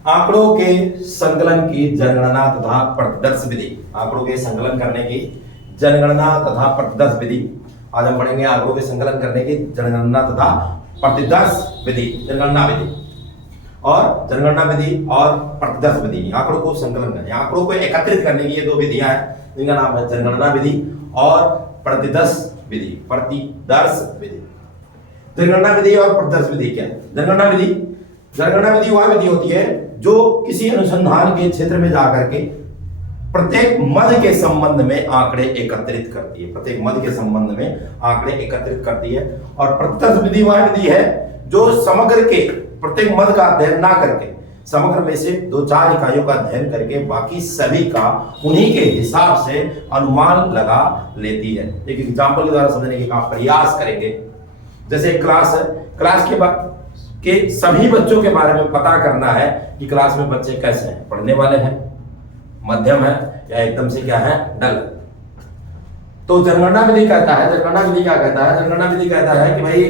आंकड़ों के संकलन की जनगणना तथा प्रतिदर्श विधि। आंकड़ों के संकलन करने की जनगणना तथा प्रतिदर्श विधि। आज हम पढ़ेंगे आंकड़ों के संकलन करने की जनगणना तथा प्रतिदर्श विधि। जनगणना विधि और जनगणना विधि और प्रतिदर्श विधि। आंकड़ों को संकलन करने, आंकड़ों को एकत्रित करने की ये दो विधियां हैं, जिनका नाम है जनगणना विधि और प्रतिदर्श विधि। प्रतिदर्श विधि, जनगणना विधि और प्रतिदर्श विधि क्या है? जनगणना विधि वह विधि होती है जो किसी अनुसंधान के क्षेत्र में जाकर के प्रत्येक मद के संबंध में आंकड़े एकत्रित करती है। प्रत्येक मद के संबंध में आंकड़े एकत्रित करती है। और प्रतिदर्श विधि वह विधि है जो समग्र के प्रत्येक मद का अध्ययन ना करके समग्र में से 2-4 इकाइयों का अध्ययन करके बाकी सभी का उन्हीं के हिसाब से अनुमान लगा लेती है। एक एग्जांपल के द्वारा समझने की आप प्रयास करेंगे। जैसे क्लास है, क्लास के सभी बच्चों के बारे में पता करना है कि क्लास में बच्चे कैसे हैं, पढ़ने वाले हैं, मध्यम है या एकदम से क्या है, डल। तो जनगणना विधि कहता है, जनगणना विधि क्या कहता है? जनगणना विधि कहता है कि भाई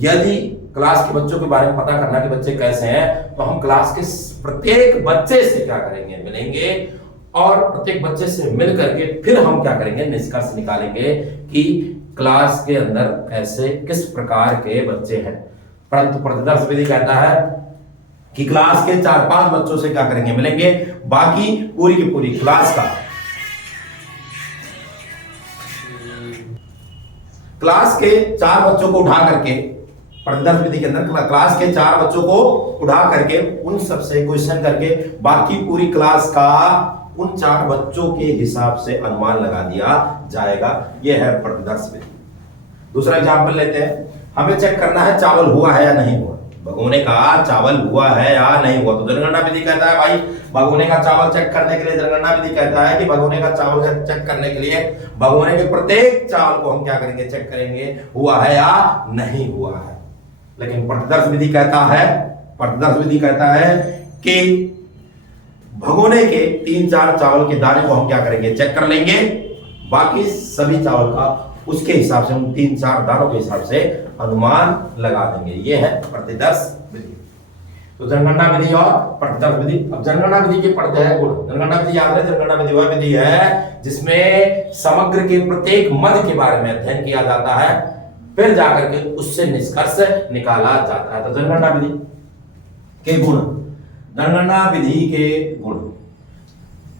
यदि क्लास के बच्चों के बारे में पता करना कि बच्चे कैसे हैं, तो हम क्लास के प्रत्येक बच्चे से क्या करेंगे, मिलेंगे और प्रत्येक बच्चे से मिल करके फिर हम क्या करेंगे, निष्कर्ष निकालेंगे कि क्लास के अंदर ऐसे किस प्रकार के बच्चे हैं। परंतु प्रतिदर्श विधि कहता है कि क्लास के 4-5 बच्चों से क्या करेंगे, मिलेंगे, बाकी पूरी की पूरी क्लास के 4 बच्चों को उठा करके, प्रतिदर्श विधि के अंदर क्लास के 4 बच्चों को उठा करके उन सबसे क्वेश्चन करके बाकी पूरी क्लास का उन 4 बच्चों के हिसाब से अनुमान लगा दिया जाएगा। यह है प्रतिदर्श विधि। दूसरा एग्जांपल लेते हैं। हमें चेक करना है चावल हुआ है या नहीं हुआ। भगोने का चावल हुआ है या नहीं हुआ, तो जनगणना विधि कहता है भाई भगोने का चावल चेक करने के लिए जनगणना विधि कहता है कि भगोने का चावल चेक करने के लिए भगोने के प्रत्येक चावल को हम क्या करेंगे, चेक करेंगे हुआ है या नहीं हुआ है। लेकिन प्रतिदर्श विधि कहता है कि भगोने के 3-4 चावल के दाने को हम क्या करेंगे, चेक कर लेंगे, बाकी सभी चावल का उसके हिसाब से, उन 3-4 दानों के हिसाब से अनुमान लगा देंगे। ये है प्रतिदर्श विधि। तो जनगणना विधि और प्रतिदर्श विधि। अब जनगणना विधि के पढ़ते हैं गुण। जनगणना विधि याद रहे, जनगणना विधि वह विधि है जिसमें समग्र के प्रत्येक मद के बारे में अध्ययन किया जाता है, फिर जाकर के उससे निष्कर्ष निकाला जाता है। तो जनगणना विधि के गुण। जनगणना विधि के गुण,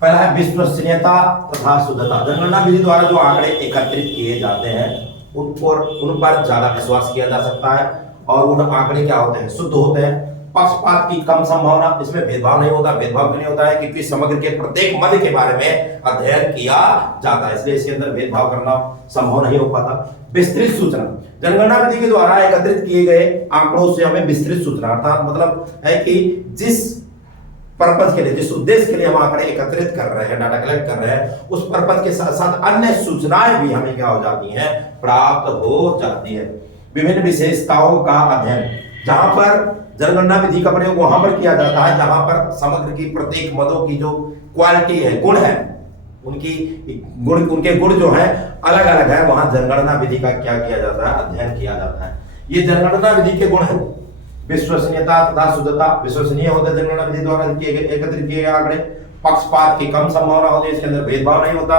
पहला है विश्वसनीयता तथा शुद्धता। जनगणना विधि द्वारा जो आंकड़े एकत्रित किए जाते हैं उन पर ज्यादा विश्वास किया जा सकता है और उन आंकड़े क्या होते हैं, शुद्ध होते हैं। पक्षपात की कम संभावना, इसमें भेदभाव नहीं होता। भेदभाव क्यों नहीं होता है? क्योंकि समग्र के प्रत्येक मद के बारे में अध्ययन किया जाता है, इसलिए इसके अंदर भेदभाव करना संभव नहीं हो पाता। विस्तृत सूचना, जनगणना विधि के द्वारा एकत्रित किए गए आंकड़ों से हमें विस्तृत सूचना, अर्थात मतलब है कि जिस पर्पज के लिए, जिस उद्देश्य के लिए हम आंकड़े एकत्रित कर रहे हैं, डाटा कलेक्ट कर रहे हैं, उस पर्पज के साथ साथ अन्य सूचनाएं भी हमें क्या हो जाती हैं, प्राप्त हो जाती है। विभिन्न विशेषताओं का अध्ययन, जहां पर जनगणना विधि का प्रयोग वहां पर किया जाता है जहां पर समग्र की प्रत्येक मदों की जो क्वालिटी है, गुण है, उनके गुण जो है अलग अलग है, वहां जनगणना विधि का क्या किया जाता है, अध्ययन किया जाता है। ये जनगणना विधि के गुण है। विश्वसनीयता तथा शुद्धता, विश्वसनीय होते हैं जनगणना विधि द्वारा एकत्रित किए गए आंकड़े। पक्षपात की कम संभावना होती है, इसके अंदर भेदभाव नहीं होता।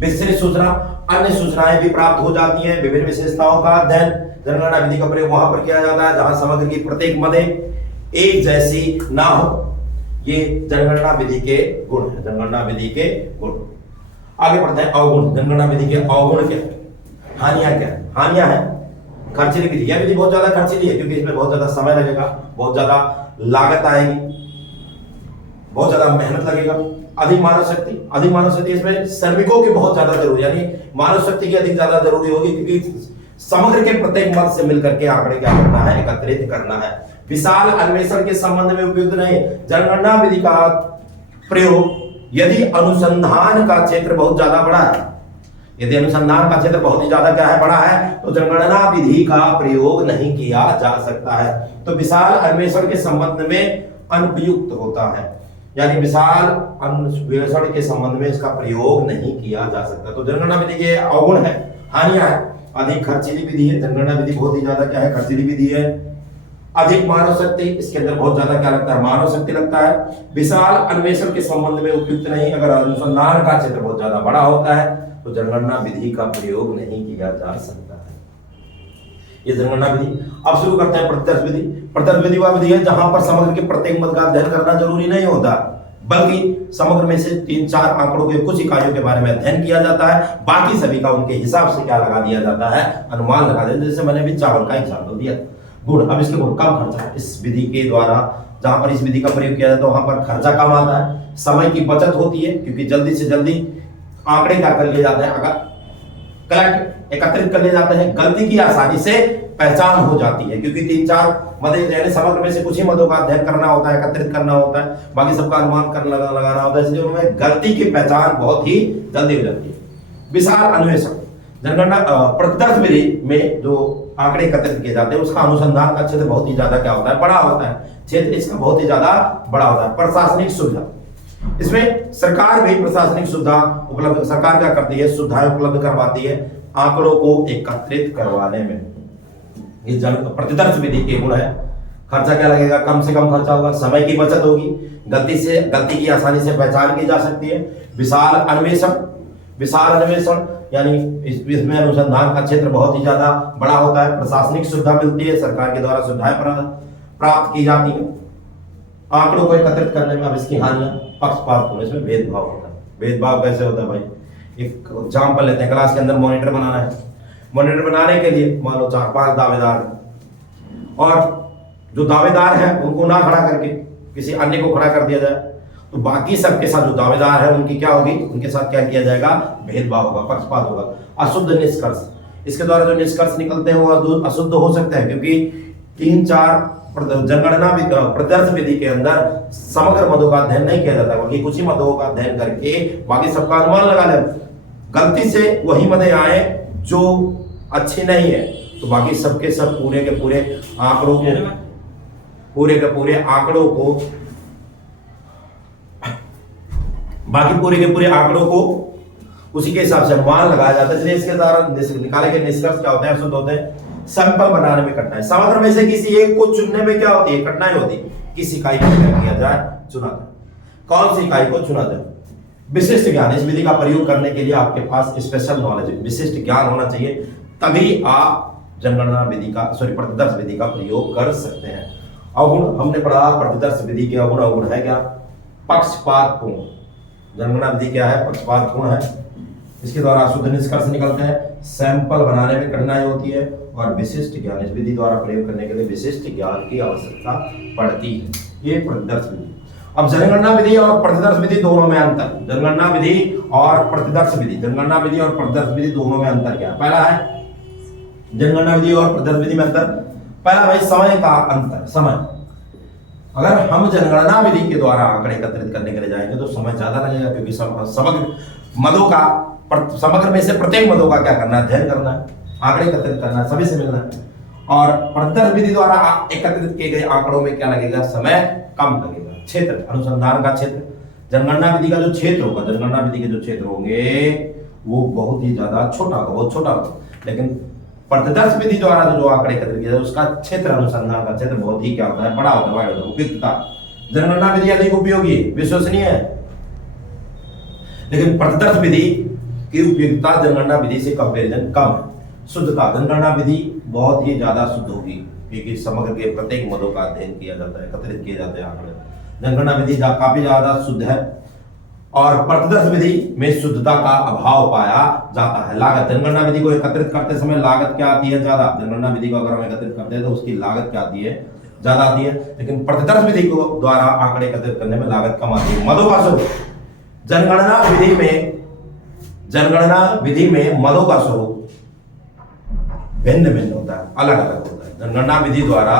विस्तृत सूचना, अन्य सूचनाएं भी प्राप्त हो जाती हैं। विभिन्न विशेषताओं का अध्ययन, जनगणना विधि का प्रयोग वहां पर किया जाता है जहां समग्र की प्रत्येक मदें एक जैसी ना हो। ये जनगणना विधि के गुण है, जनगणना विधि के गुण। आगे बढ़ते हैं अवगुण। जनगणना विधि के अवगुण क्या है, हानियां क्या है? हानियां है खर्चीली विधि। यह विधि बहुत ज्यादा खर्चीली है क्योंकि इसमें बहुत ज्यादा समय लगेगा, बहुत ज्यादा लागत आएगी, बहुत ज्यादा मेहनत लगेगा। अधिक मानव शक्ति, इसमें श्रमिकों की बहुत ज्यादा जरूरी, यानी मानव शक्ति की अधिक ज्यादा जरूरी होगी क्योंकि समग्र के प्रत्येक मद से मिलकर के आंकड़े क्या करना है, एकत्रित करना है। विशाल अन्वेषण के संबंध में उपयुक्त नहीं। जनगणना विधि का प्रयोग यदि अनुसंधान का क्षेत्र बहुत ज्यादा बड़ा है, यदि अनुसंधान का क्षेत्र बहुत ही ज्यादा क्या है, बड़ा है, तो जनगणना विधि का प्रयोग नहीं किया जा सकता है। तो विशाल अन्वेषण के संबंध में अनुपयुक्त होता है, यानी विशाल अन्वेषण के संबंध में इसका प्रयोग नहीं किया जा सकता। तो जनगणना विधि के अवगुण है, हानियां है। अधिक खर्चीली विधि है, जनगणना विधि बहुत ही ज्यादा क्या है, खर्चीली विधि है। अधिक मानव शक्ति, इसके अंदर बहुत ज्यादा क्या लगता है, मानव शक्ति लगता है। विशाल अन्वेषण के संबंध में उपयुक्त नहीं, अगर अनुसंधान का क्षेत्र बहुत ज्यादा बड़ा होता है तो जनगणना विधि का प्रयोग नहीं किया जा सकता है। ये जनगणना विधि। अब शुरू करते हैं प्रतिदर्श विधि। प्रतिदर्श विधि वह विधि है जहां पर समग्र के प्रत्येक मद का अध्ययन करना जरूरी नहीं होता, बल्कि समग्र में से 3-4 आंकड़ों के कुछ इकाइयों के बारे में अध्ययन किया जाता है, बाकी सभी का उनके हिसाब से क्या लगा दिया जाता है, अनुमान लगा दिया। जैसे मैंने भी चावल का एग्जाम्पल दिया। गुण, अब इसके गुण कम खर्चा, इस विधि के द्वारा जहां पर इस विधि का प्रयोग किया जाता है वहां पर खर्चा कम आता है, समय की बचत होती है क्योंकि जल्दी से जल्दी आंकड़े क्या कर लिए जाते हैं, अगर कलेक्ट एकत्रित कर लिए जाते हैं, गलती की आसानी से पहचान हो जाती है क्योंकि 3-4 मदे यानी समग्र में से कुछ ही मदों का अध्ययन करना होता है, एकत्रित करना होता है, बाकी सबका अनुमान करना लगाना होता है, इसलिए उनमें गलती की पहचान बहुत ही जल्दी हो जाती है। विशाल अन्वेषण, जनगणना प्रतिदर्श विधि में जो आंकड़े एकत्रित किए जाते हैं उसका अनुसंधान का क्षेत्र बहुत ही ज्यादा क्या होता है, बड़ा होता है, क्षेत्र इसका बहुत ही ज्यादा बड़ा होता है। प्रशासनिक सुविधा, इसमें सरकार भी प्रशासनिक सुविधा उपलब्ध, सरकार क्या करती है, सुविधाएं उपलब्ध करवाती है आंकड़ों को एकत्रित करवाने में। ये प्रतिदर्श विधि के गुण है। खर्चा क्या लगेगा, कम से कम खर्चा होगा, समय की बचत होगी, गलती की आसानी से पहचान की जा सकती है। विशाल अन्वेषण यानी इसमें अनुसंधान का क्षेत्र बहुत ही ज्यादा बड़ा होता है। प्रशासनिक सुविधा मिलती है, सरकार के द्वारा सुविधाएं प्राप्त की जाती है। आंकड़ों को एकत्रित करने में अब इसकी हानियां, पक्षपात होने, इसमें भेदभाव होता है। भेदभाव कैसे होता है भाई, एक एग्जाम्पल लेते हैं, क्लास के अंदर मॉनिटर बनाना है, मॉनिटर बनाने के लिए मान लो 4-5 दावेदार हैं और जो दावेदार हैं उनको ना खड़ा करके किसी अन्य को खड़ा कर दिया जाए तो बाकी सबके साथ जो दावेदार है उनकी क्या होगी, उनके साथ क्या किया जाएगा, भेदभाव होगा, पक्षपात होगा। अशुद्ध निष्कर्ष, इसके द्वारा जो निष्कर्ष निकलते हैं वो अशुद्ध हो सकते हैं क्योंकि 3-4 जनगणना प्रतिदर्श विधि के अंदर समग्र मदों का अध्ययन नहीं किया जाता, बल्कि कुछ ही मदों का अध्ययन करके बाकी सबका अनुमान लगा ले। गलती से वही मदे आए जो अच्छी नहीं है तो बाकी सबके सब पूरे के पूरे आंकड़ों को उसी के हिसाब से अनुमान लगाया जाता है। इसलिए इसके द्वारा निकाले गए निष्कर्ष क्या होते हैं, अशुद्ध होते हैं। सैंपल बनाने में कठिनाई, समग्र में से किसी एक को चुनने में क्या होती है, कठिनाई होती है। किस इकाई को क्या किया जाए, चुना जाए, कौन सी इकाई को चुना जाए। विशिष्ट ज्ञान, इस विधि का प्रयोग करने के लिए आपके पास स्पेशल नॉलेज, विशिष्ट ज्ञान होना चाहिए, तभी आप जनगणना विधि का प्रतिदर्श विधि का प्रयोग कर सकते हैं। अवगुण हमने पढ़ा, प्रतिदर्श विधि के अवगुण, अवगुण है क्या, पक्षपातपूर्ण। जनगणना विधि क्या है, पक्षपातपूर्ण है, इसके द्वारा अशुद्ध निष्कर्ष निकलते हैं, सैंपल बनाने में कठिनाई होती है और विशिष्ट ज्ञान, इस विधि द्वारा प्रयोग करने के लिए विशिष्ट ज्ञान की आवश्यकता पड़ती है। ये प्रतिदर्श विधि। अब जनगणना विधि और प्रतिदर्श विधि दोनों में अंतर, जनगणना विधि और प्रतिदर्श विधि, जनगणना विधि और प्रतिदर्श विधि दोनों में अंतर क्या है। पहला है जनगणना विधि और प्रतिदर्श विधि में अंतर, पहला भाई समय का अंतर। समय, अगर हम जनगणना विधि के द्वारा आंकड़े एकत्रित करने के लिए जाएंगे तो समय ज्यादा लगेगा क्योंकि समग्र मदों का, समग्र में से प्रत्येक मदों का क्या करना है, अध्ययन करना है, आंकड़े एकत्रित करना है, सभी से मिलना है। और प्रतिदर्श विधि द्वारा एकत्रित किए गए आंकड़ों में क्या लगेगा, समय कम लगेगा। क्षेत्र, अनुसंधान का क्षेत्र, जनगणना विधि का जो क्षेत्र होगा, जनगणना विधि के जो क्षेत्र होंगे वो बहुत ही ज्यादा छोटा होगा, बहुत छोटा होगा, लेकिन प्रतिदर्श विधि द्वारा जो आंकड़े एकत्रित किए जाए उसका क्षेत्र, अनुसंधान का क्षेत्र बहुत ही क्या होता है, बड़ा होता है, वाइड होता है। उपयुक्तता, जनगणना विधि अधिक उपयोगी, विश्वसनीय है, लेकिन प्रतिदर्श विधि की उपयुक्तता जनगणना विधि से कंपैरिजन कम है। शुद्धता, जनगणना विधि बहुत ही ज्यादा शुद्ध होगी क्योंकि समग्र के प्रत्येक मदों का अध्ययन किया जाता है, एकत्रित किए जाते हैं आंकड़े। जनगणना विधि काफी ज्यादा शुद्ध है और प्रतिदर्श विधि में शुद्धता का अभाव पाया जाता है। लागत, जनगणना विधि को एकत्रित करते समय लागत क्या आती है, ज्यादा। जनगणना विधि को अगर हम एकत्रित करते हैं तो उसकी लागत क्या आती है, ज्यादा आती है, लेकिन प्रतिदर्श विधि को द्वारा आंकड़े एकत्रित करने में लागत कम आती है। मदों का स्वरूप, जनगणना विधि में मदों का स्वरूप भिन्न भिन्न होता है, अलग अलग होता है। जनगणना विधि द्वारा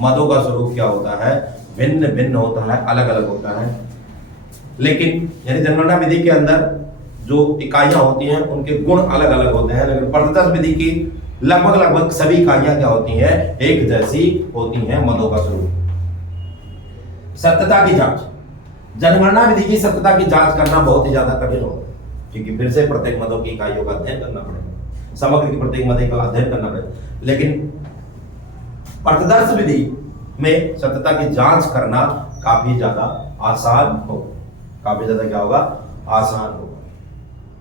मदों का स्वरूप क्या होता है, भिन्न भिन्न होता है, अलग अलग होता है। लेकिन यानी जनगणना विधि के अंदर जो इकाइयां होती हैं उनके गुण अलग अलग होते हैं, लेकिन प्रतिदर्श विधि की लगभग सभी इकाइयां क्या होती हैं, एक जैसी होती हैं, मदों का स्वरूप। सत्यता की जांच, जनगणना विधि की सत्यता की जांच करना बहुत ही ज्यादा कठिन होगा क्योंकि फिर से प्रत्येक मदों की इकाइयों का अध्ययन करना पड़ेगा, समग्र की प्रत्येक मदों का अध्ययन करना पड़ेगा। लेकिन प्रतिदर्श विधि में सत्यता की जांच करना काफी ज्यादा आसान हो, काफी ज्यादा क्या होगा, आसान होगा।